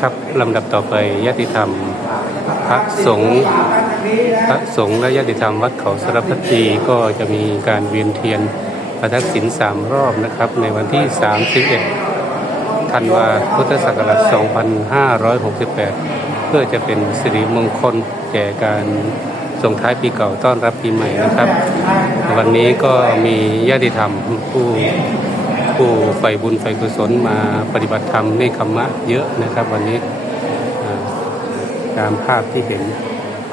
ครับลำดับต่อไปญาติธรรมพระสงฆ์และญาติธรรมวัดเขาสารพัดตีก็จะมีการเวียนเทียนประทักษิณ3 รอบนะครับในวันที่31 ธันวาคมพุทธศักราช 2568 เพื่อจะเป็นสิริมงคลแก่การส่งท้ายปีเก่าต้อนรับปีใหม่นะครับวันนี้ก็มีญาติธรรมผู้ใฝ่บุญใฝ่กุศลมาปฏิบัติธรรมในคัมมะเยอะนะครับวันนี้ตามภาพที่เห็น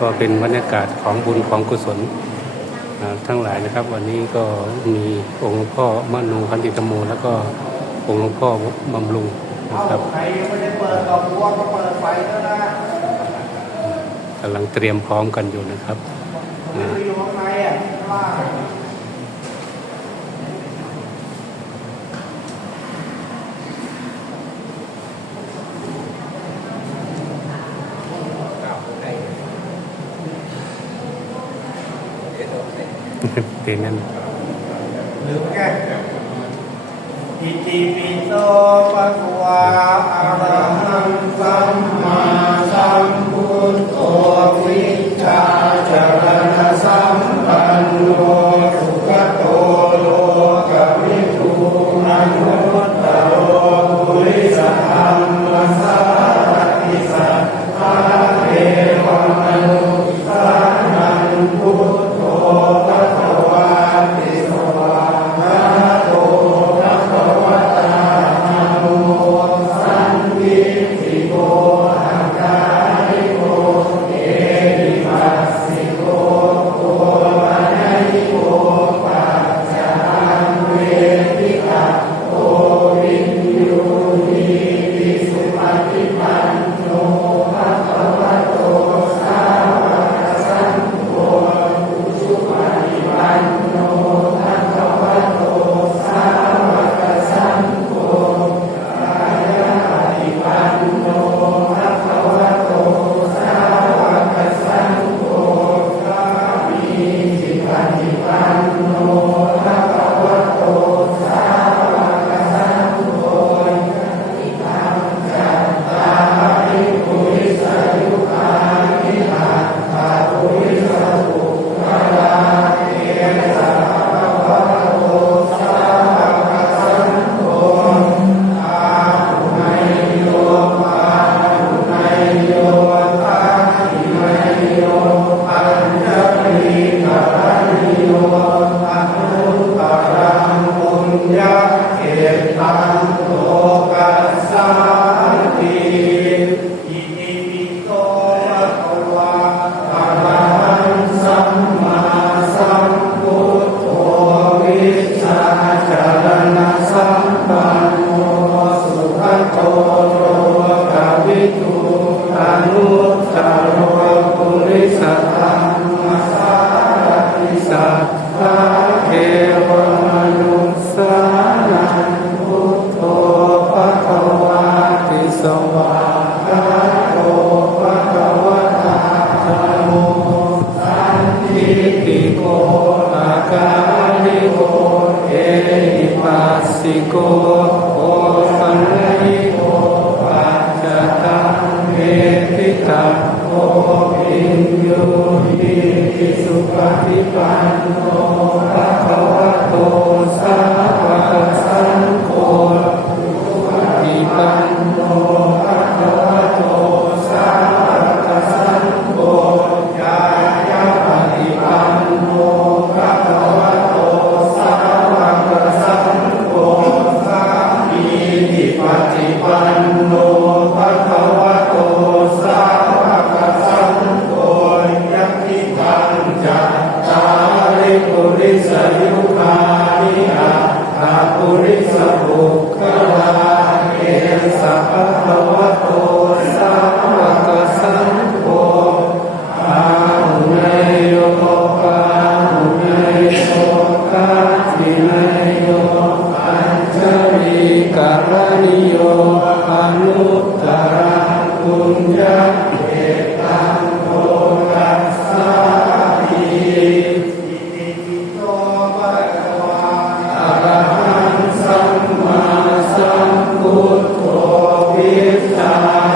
ก็เป็นบรรยากาศของบุญของกุศลทั้งหลายนะครับวันนี้ก็มีองค์หลวงพ่อมนูคันติธรรมโมแล้วก็องค์หลวงพ่อบำรุงนะครับกำลังเตรียมพร้อมกันอยู่นะครับเต็นนั้นหรือไงอิติปิโสภะคะวะอะระหังสัมมาสัมพุทโธวิชชาจรณะสัมปันโนสุขโตโลกวิทูอนุตตโรปุริสธรรมสารติสัทธาเทวมนุสานังพุทโธ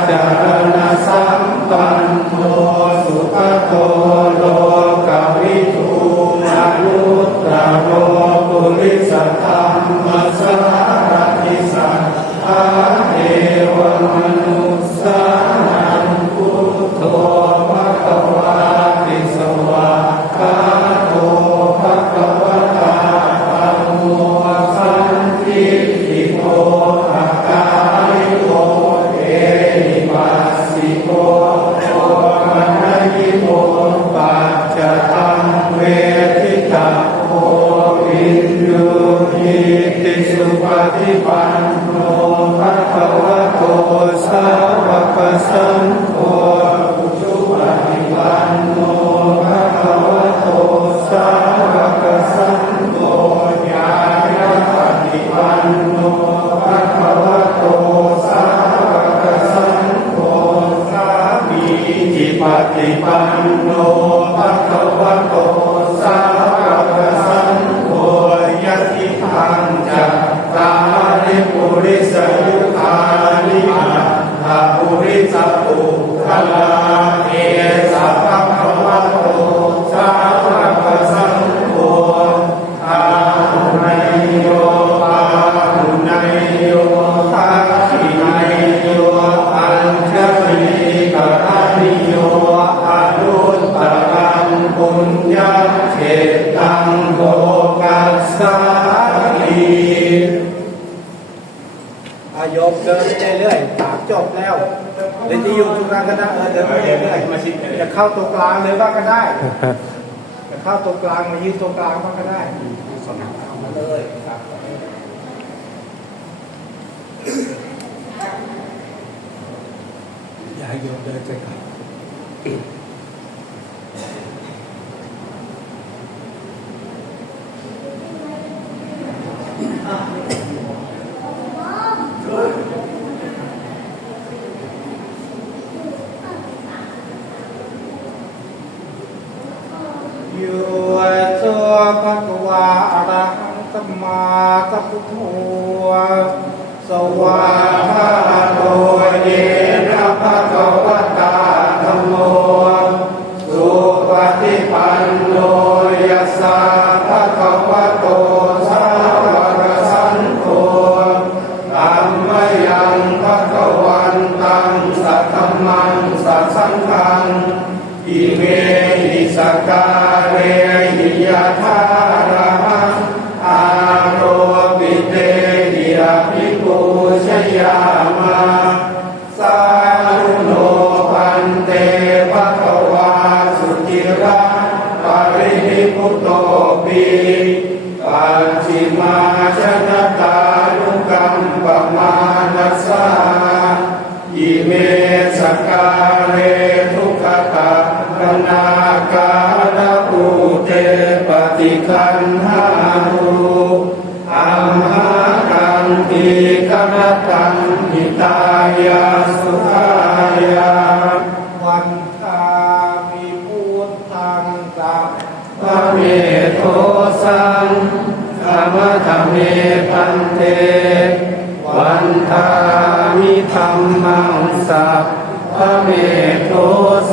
จา ริสยุคานิกาปุริสปุคลาเอสัพพะคะวะโตสาวกสังโฆอาหุนายโยอาหุนายโยทักขินายโยอัญชลีกะนิโยอนุตตรังปุญญเขตังโลกัสสาลีโยมเดินไปเรื่อยๆถามจบแล้วเดี๋ยวจะอยู่ตรงกลางก็ได้เดินไปเรื่อยๆจะเข้าตรงกลางเลยบ้างก็ได้จะเข้าตรงกลางมายืนตรงกลางบ้างก็ได้มาเลยครับอย่าให้โยมเดินไปก่อนอยู่ตัวภะคะวะอะระหังสัมมาสัมพุทโธสวากขาโตเยนะภะคะวะตาธัมโมสุปฏิปันโนยัสสะภะคะวะโตสาวกสังโฆธัมมยังภะคะวันตังสัทธัมมังสัทสังฆังอิเมหิสการเรหิยะทาระหังอาโรปิเตหิอภิปูชยามาสาธุโนปันเตภะคะวาสุจิระปรินิพุตโตปิปัจฉิมาชนะตานุกัมปมานัสสาอิเมสการเรทุกขตานาคาลภูเตปฏิคันหารูอัมหากังติกนตังหิตายาสุขายาวันทามิพุทธังสัพพะเมโทสังธรรมธรรมเมพันเตวันทามิธัมมังสัพพะเมโท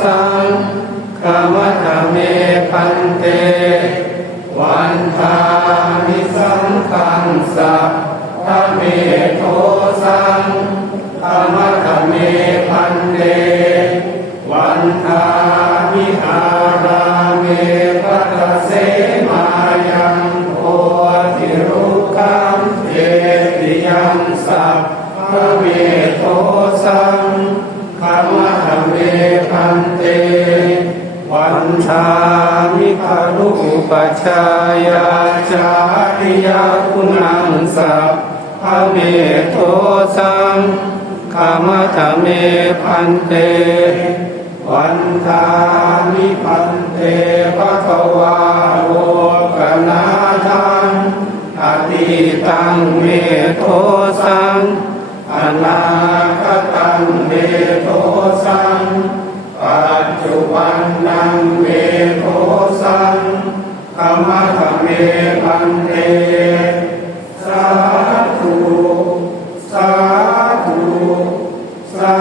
สังธรรมธรรมเมพันเตวันทามิสังฆังสัพพะเมโทสังธรรมธรรมเมพันเตวันทามิหาราเมปัสเสมายังโพธิรุขังเจติยังสัพพะเมโทสังธรรมธรรมเมพันเตวันชามิคารุปชายาจาริยาคุณังสัพพะเมโทสังขามะธรรมเมพันเตวันทามิพันเตภะคะวาโลกนาทังอติตังเมโทสังอนาคตังเมโทสังปัจจุบันนังเมโทสังธรรมะธรรมเมพันเตสาธุสาธุสา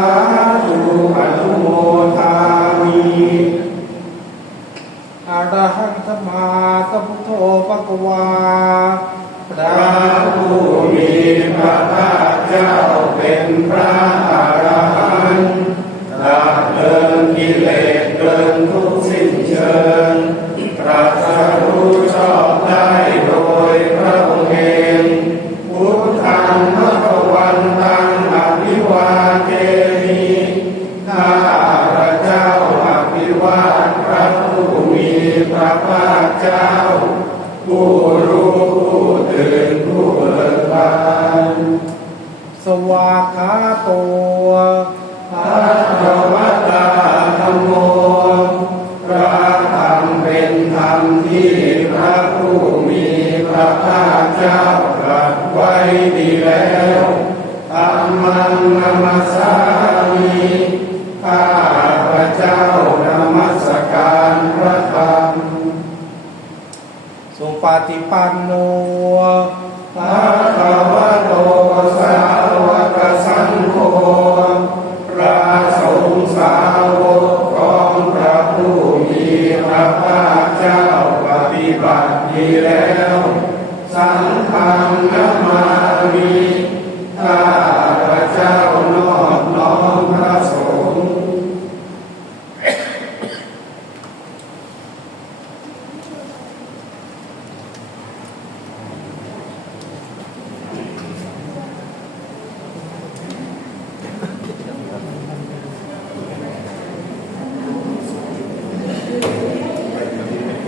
ธุอนุโมทามิอะระหังสัมมาสัมพุทโธภะคะวาพระผู้มีพระภาคเจ้าเป็นพระอรหันต์ละเลิงกิเลสเลิงทุกสิ้นเชิงตรัสรู้ชอบได้โดยพระองค์เองพุทธังภคะวันตังอภิวาเทมิข้าพระเจ้าอภิวาทพระผู้มีพระภาคเจ้าผู้รู้ผู้ตื่นผู้เบิกบานสวากขาโตภะคะวะตาธัมโมพระธรรมเป็นธรรมที่พระผู้มีพระภาคเจ้าตรัสไว้ดีแล้วธัมมังนัมสสามิข้าพระเจ้านมัสการพระธรรมสุปฏิปันโนภะคะวะโตสา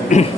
เ